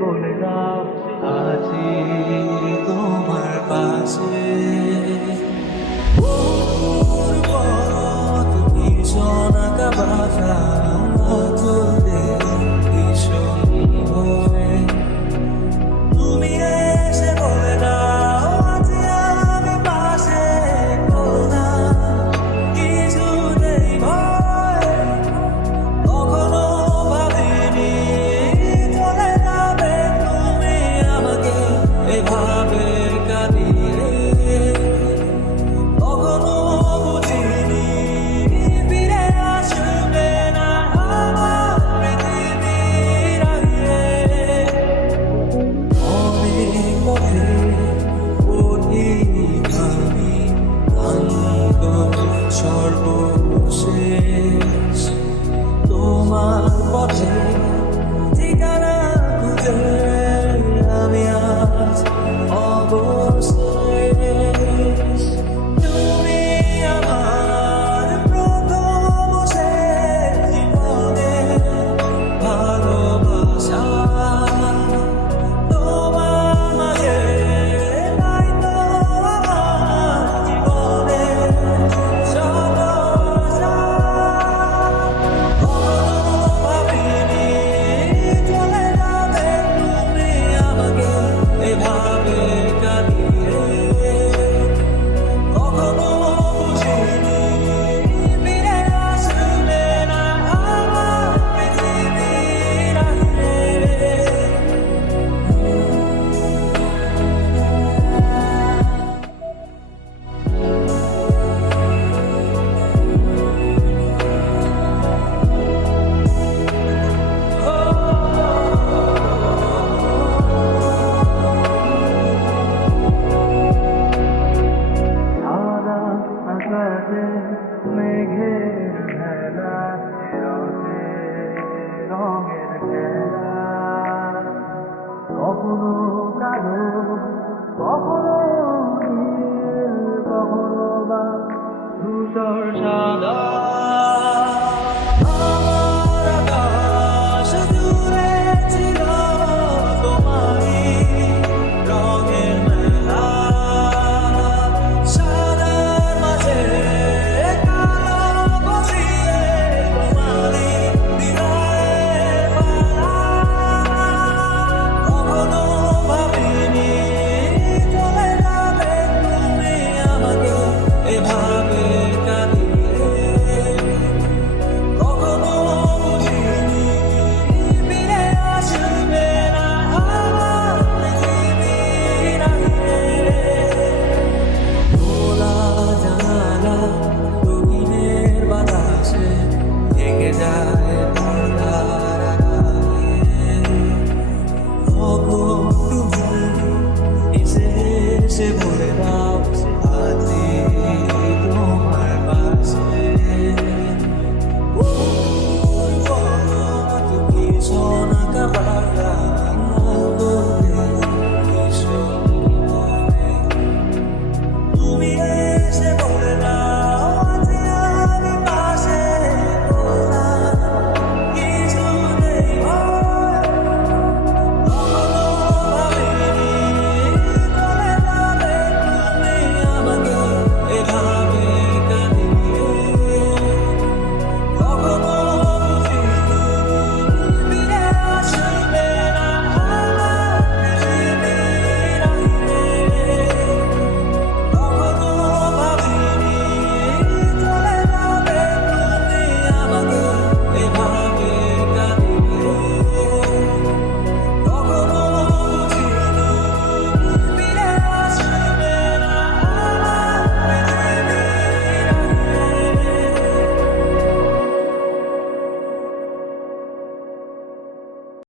বলে দাও আছি তোমার পাশে। পথ ভীষণ আঁকা বাঁকা চলতে ভীষণ হয়ে তুমি এসে বলে দাও আছি আমি পাশে। কোথাও কিছু নেই ভয়, কখনো ভাবিনি চলে যাবে তুমি আমাকে এভাবে কাঁদিয়ে। কখনো বুঝিনি ফিরে আসবে না আমার পৃথিবীর আগে। অনেক পথে পথিক আমি ক্লান্ত সর্বশেষ তোমার পথে ঠিকানা খুঁজে আমি আজ অবশেষ। তুমি আমার প্রথম শেষ জীবনের ভালোবাসা। তোমার মাঝে নাই তো আমার জীবনের সব আশা। কখনো ভাবিনি চলে যাবে তুমি আমাকে এভাবে কাঁদিয়ে। কখনো বুঝিনি ফিরে আসবে না আমার পৃথিবীর আগে। সাদা আকাশে মেঘের ভেলা, রোদে রঙের খেলা। কখনো কালো, কখনো নীল, কখনো বা ধূসর সাদা।